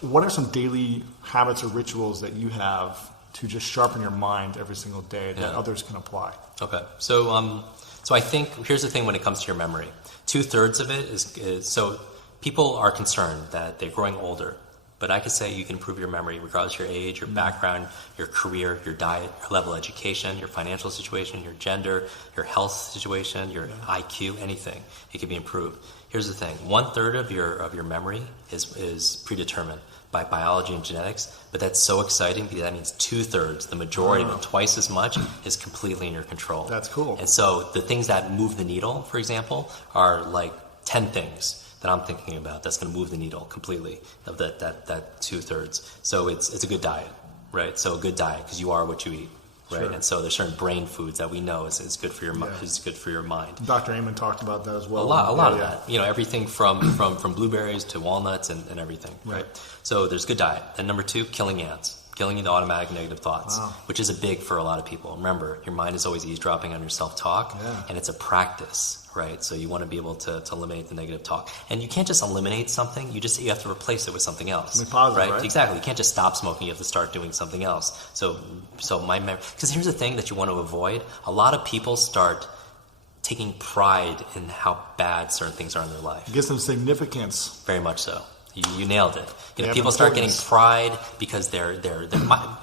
what are some daily habits or rituals that you have to just sharpen your mind every single day that others can apply? Okay. So I think here's the thing when it comes to your memory. 2/3 of it is so people are concerned that they're growing older. But I could say you can improve your memory regardless of your age, your background, your career, your diet, your level of education, your financial situation, your gender, your health situation, your IQ, anything. It can be improved. Here's the thing. 1/3 of your memory is predetermined by biology and genetics, but that's so exciting because that means 2/3, the majority of it, twice as much, is completely in your control. That's cool. And so the things that move the needle, for example, are like 10 things that I'm thinking about that's going to move the needle completely of that 2/3. So it's a good diet, right? So a good diet because you are what you eat, right? Sure. And so there's certain brain foods that we know is good for your is good for your mind. Dr. Amen talked about that as well. A lot of that. Everything from blueberries to walnuts and everything, right? So there's good diet. And number 2, killing ants. Killing the automatic negative thoughts, which is a big for a lot of people. Remember, your mind is always eavesdropping on your self-talk, and it's a practice, right? So you want to be able to eliminate the negative talk. And you can't just eliminate something, you have to replace it with something else. Something positive, right? Exactly. You can't just stop smoking, you have to start doing something else. Because here's the thing that you want to avoid. A lot of people start taking pride in how bad certain things are in their life. It gives them significance. Very much so. You nailed it. People start getting pride because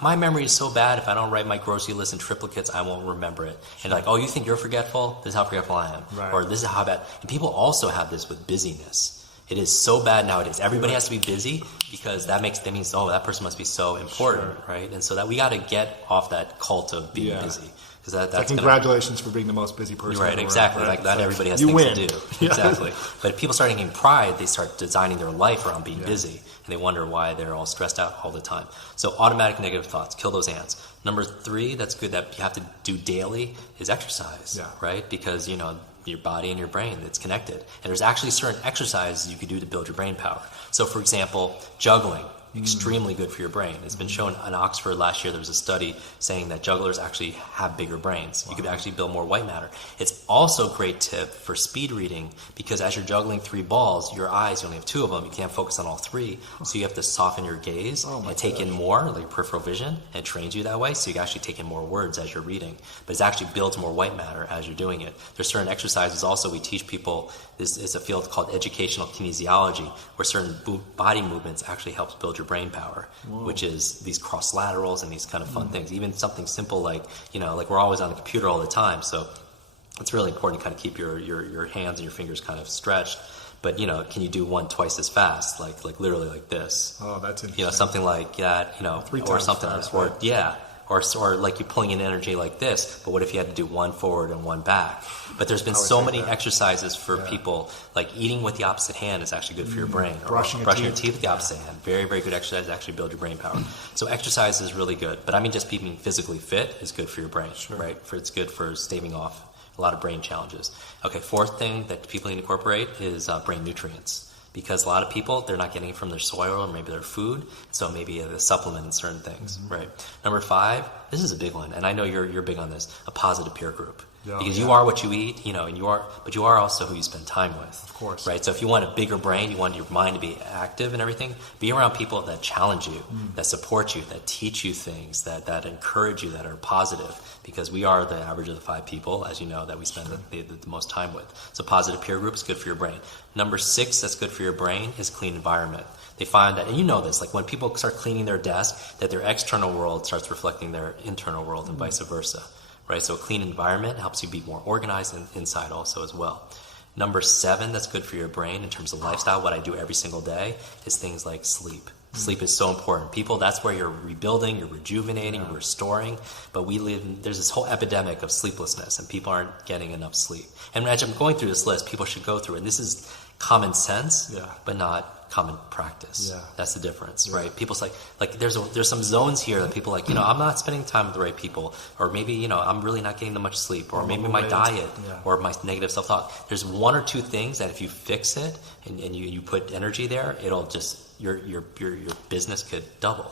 my memory is so bad. If I don't write my grocery list in triplicates, I won't remember it. And like, oh, you think you're forgetful? This is how forgetful I am. Right. Or this is how bad. And people also have this with busyness. It is so bad nowadays. Everybody has to be busy because that means oh, that person must be so important, right? And so that we got to get off that cult of being busy. That's congratulations for being the most busy person. Right, exactly. Right? Like that, everybody has things to do. Exactly. But if people start getting pride, they start designing their life around being busy, and they wonder why they're all stressed out all the time. So automatic negative thoughts, kill those ants. Number 3, that's good that you have to do daily is exercise, right? Because your body and your brain, it's connected, and there's actually certain exercises you can do to build your brain power. So, for example, juggling. Extremely good for your brain. It's been shown in Oxford last year. There was a study saying that jugglers actually have bigger brains. You could actually build more white matter. It's also a great tip for speed reading because as you're juggling 3 balls, your eyes, you only have 2 of them. You can't focus on all 3. So you have to soften your gaze and take in more, like your peripheral vision, and it trains you that way. So you can actually take in more words as you're reading. But it actually builds more white matter as you're doing it. There's certain exercises also we teach people. This is a field called educational kinesiology where certain body movements actually helps build your brain power, which is these cross laterals and these kind of fun things. Even something simple like we're always on the computer all the time, so it's really important to kind of keep your hands and your fingers kind of stretched. But can you do one twice as fast, like literally like this? Oh, that's interesting. Something like that. 3 or times something fast, like or like you're pulling in energy like this, but what if you had to do 1 forward and 1 back? But there's been so many exercises for people, like eating with the opposite hand is actually good for your brain. Or brushing your teeth with the opposite hand. Very, very good exercise to actually build your brain power. So exercise is really good. But I mean just being physically fit is good for your brain, right? It's good for staving off a lot of brain challenges. Okay, 4th thing that people need to incorporate is brain nutrients. Because a lot of people, they're not getting it from their soil or maybe their food, so maybe a supplement in certain things, right? Number 5, this is a big one, and I know you're big on this, a positive peer group. Because you are what you eat, but you are also who you spend time with. Of course. Right? So if you want a bigger brain, you want your mind to be active and everything, be around people that challenge you, that support you, that teach you things, that encourage you, that are positive. Because we are the average of the 5 people, as you know, that we spend the most time with. So positive peer group is good for your brain. Number 6 that's good for your brain is clean environment. They find that, and you know this, like when people start cleaning their desk, that their external world starts reflecting their internal world and vice versa. Right, so a clean environment helps you be more organized and inside also as well. Number 7 that's good for your brain in terms of lifestyle, what I do every single day, is things like sleep. Sleep is so important. People, that's where you're rebuilding, you're rejuvenating, you're restoring. But there's this whole epidemic of sleeplessness, and people aren't getting enough sleep. And as I'm going through this list, people should go through it. And this is common sense, but not common practice. That's the difference, right? People's like there's some zones here that people like, I'm not spending time with the right people, or maybe, I'm really not getting that much sleep, or maybe my diet, or my negative self-talk. There's 1 or 2 things that if you fix it and you put energy there, it'll just your business could double.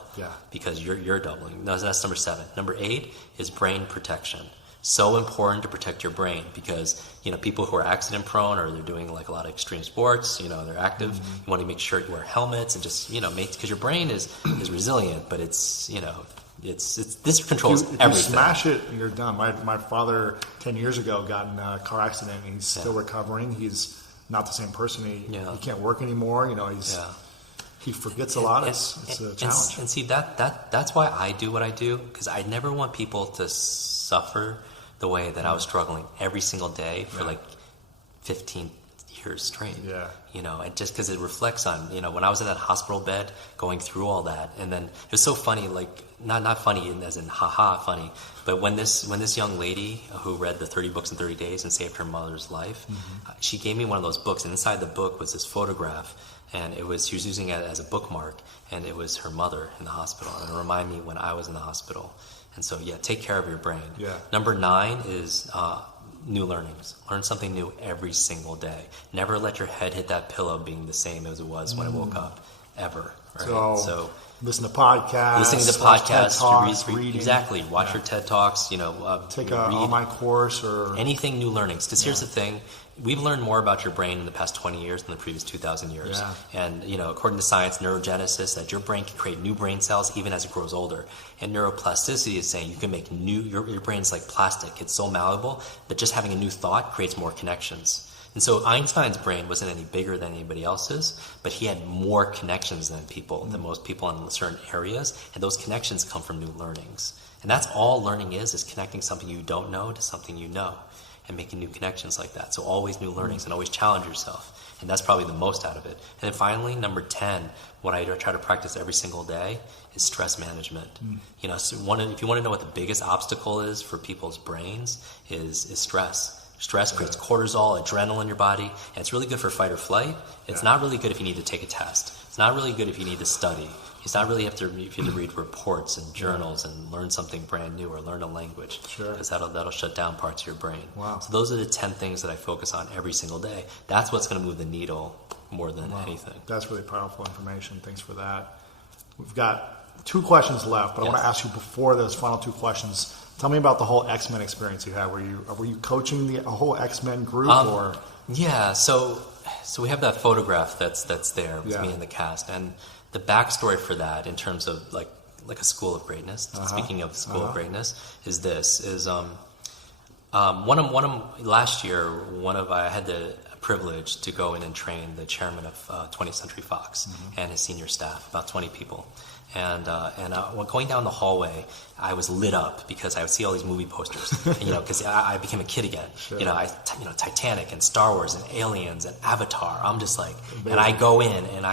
Because you're doubling. No, that's number 7. Number 8 is brain protection. So important to protect your brain because, people who are accident prone or they're doing like a lot of extreme sports, they're active. You want to make sure you wear helmets and just, because your brain is resilient, but it's, this controls everything. If you smash it, you're done. My father 10 years ago got in a car accident and he's still recovering. He's not the same person. He can't work anymore. He forgets a lot. It's a challenge. And see, that's why I do what I do, because I never want people to suffer the way that I was struggling every single day for like 15 years straight. Yeah. And just because it reflects on, when I was in that hospital bed going through all that, and then it was so funny, like not funny as in haha funny, but when this young lady who read the 30 books in 30 days and saved her mother's life, she gave me one of those books, and inside the book was this photograph, and she was using it as a bookmark, and it was her mother in the hospital, and it reminded me when I was in the hospital. And so, take care of your brain. Yeah. Number 9 is new learnings. Learn something new every single day. Never let your head hit that pillow being the same as it was when I woke up, ever. Right? So listen to podcasts. Listening to podcasts. Talks, reading. Exactly. Watch your TED Talks. Take an online course or anything new learnings. Because here's the thing. We've learned more about your brain in the past 20 years than the previous 2,000 years. Yeah. And, according to science, neurogenesis, that your brain can create new brain cells even as it grows older. And neuroplasticity is saying you can make your brain's like plastic. It's so malleable that just having a new thought creates more connections. And so Einstein's brain wasn't any bigger than anybody else's, but he had more connections than most people in certain areas. And those connections come from new learnings. And that's all learning is connecting something you don't know to something you know. And making new connections like that. So always new learnings and always challenge yourself. And that's probably the most out of it. And then finally, number 10, what I try to practice every single day is stress management. So if you want to know what the biggest obstacle is for people's brains is stress. Stress creates cortisol, adrenaline in your body, and it's really good for fight or flight. It's not really good if you need to take a test. It's not really good if you need to study. It's not really if you have to read reports and journals and learn something brand new or learn a language. Because that'll shut down parts of your brain. Wow. So those are the 10 things that I focus on every single day. That's what's going to move the needle more than anything. That's really powerful information. Thanks for that. We've got 2 questions left, but I want to ask you before those final 2 questions, tell me about the whole X-Men experience you had. Were you coaching a whole X-Men group? Or? Yeah, so we have that photograph that's there with me in the cast, and the backstory for that, in terms of like a school of greatness. Speaking of school of greatness, is last year I had the privilege to go in and train the chairman of 20th Century Fox and his senior staff, about 20 people. And when going down the hallway, I was lit up because I would see all these movie posters. Because I became a kid again. Sure. Titanic and Star Wars and Aliens and Avatar. I'm just like, and I go in and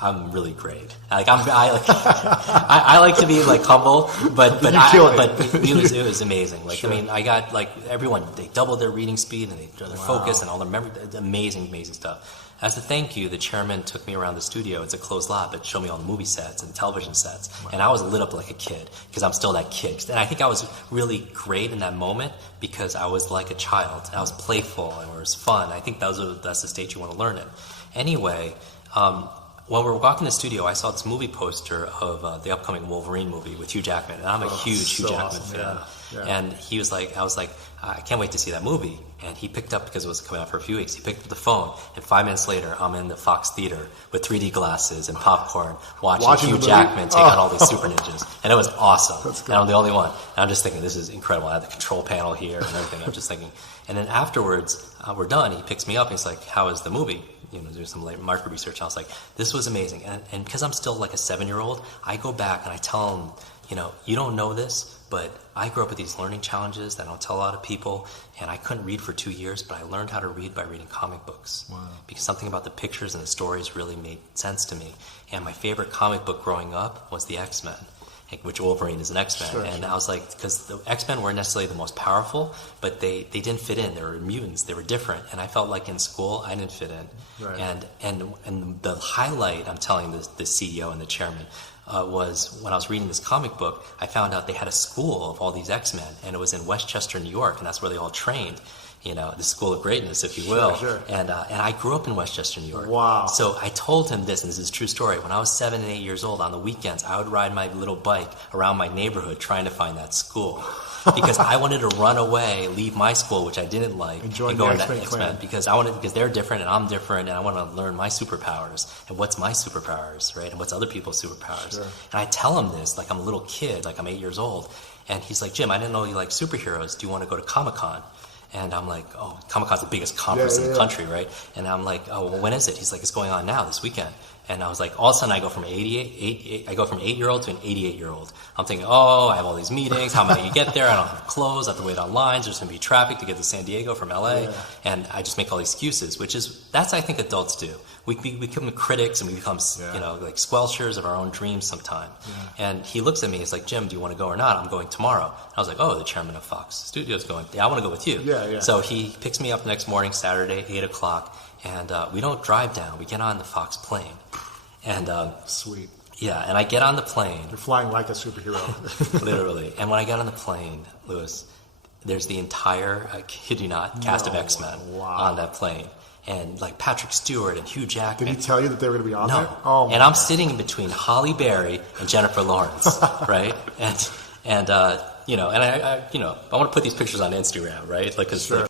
I'm really great. Like I like to be like humble, but it was amazing. Like, sure. I mean, I got like everyone, they doubled their reading speed and their focus and all their memory. Amazing stuff. As a thank you, the chairman took me around the studio. It's a closed lot, but showed me all the movie sets and television sets. Wow. And I was lit up like a kid because I'm still that kid. And I think I was really great in that moment because I was like a child. I was playful and it was fun. I think that's the state you want to learn in. Anyway, when we were walking the studio, I saw this movie poster of the upcoming Wolverine movie with Hugh Jackman. And I'm a huge Hugh Jackman fan. Yeah. And he was like, I was like, I can't wait to see that movie. And he picked up, because it was coming out for a few weeks, he picked up the phone, and 5 minutes later, I'm in the Fox Theater with 3D glasses and popcorn, watching Hugh Jackman take out all these super ninjas. And it was awesome. And I'm the only one. And I'm just thinking, this is incredible. I had the control panel here and everything. I'm just thinking. And then afterwards, we're done. He picks me up, and he's like, how is the movie? Do some market research. I was like, this was amazing. And because I'm still like a 7-year-old, I go back and I tell him, you don't know this, but I grew up with these learning challenges that I don't tell a lot of people, and I couldn't read for 2 years, but I learned how to read by reading comic books. Wow. Because something about the pictures and the stories really made sense to me. And my favorite comic book growing up was the X-Men, which Wolverine is an X-Men. Sure, and I was like, because the X-Men weren't necessarily the most powerful, but they didn't fit in. They were mutants. They were different. And I felt like in school, I didn't fit in. Right. And the highlight, I'm telling the CEO and the chairman, was when I was reading this comic book, I found out they had a school of all these X-Men, and it was in Westchester, New York, and that's where they all trained. the school of greatness, if you will. Sure. And I grew up in Westchester, New York. Wow. So I told him this, and this is a true story. When I was 7 and 8 years old, on the weekends, I would ride my little bike around my neighborhood trying to find that school. Because I wanted to run away, leave my school, which I didn't like, and go into X-Men. Because they're different and I'm different, and I want to learn my superpowers and what's my superpowers, right? And what's other people's superpowers. Sure. And I tell him this like I'm a little kid, like I'm 8 years old, and he's like, Jim, I didn't know you like superheroes. Do you want to go to Comic-Con? And I'm like, oh, Comic-Con's the biggest conference in the country, right? And I'm like, oh, well, when is it? He's like, it's going on now, this weekend. And I was like, all of a sudden I go from 8-year-old to an 88-year-old. I'm thinking, oh, I have all these meetings. How am I going to get there? I don't have clothes. I have to wait on lines. There's going to be traffic to get to San Diego from LA. Yeah. And I just make all these excuses, that's I think adults do. We become critics and we become, like squelchers of our own dreams sometime. Yeah. And he looks at me, he's like, Jim, do you want to go or not? I'm going tomorrow. I was like, oh, the chairman of Fox Studios going, yeah, I want to go with you. Yeah. So he picks me up the next morning, Saturday, 8 o'clock. And we don't drive down. We get on the Fox plane. And sweet. Yeah, and I get on the plane. You're flying like a superhero. Literally. And when I get on the plane, Louis, there's the entire, I kid you not, cast of X-Men on that plane. And like Patrick Stewart and Hugh Jackman. Did he tell you that they were going to be on there? No. Oh, and I'm sitting in between Halle Berry and Jennifer Lawrence, right? And I want to put these pictures on Instagram, right? Like, 'cause sure.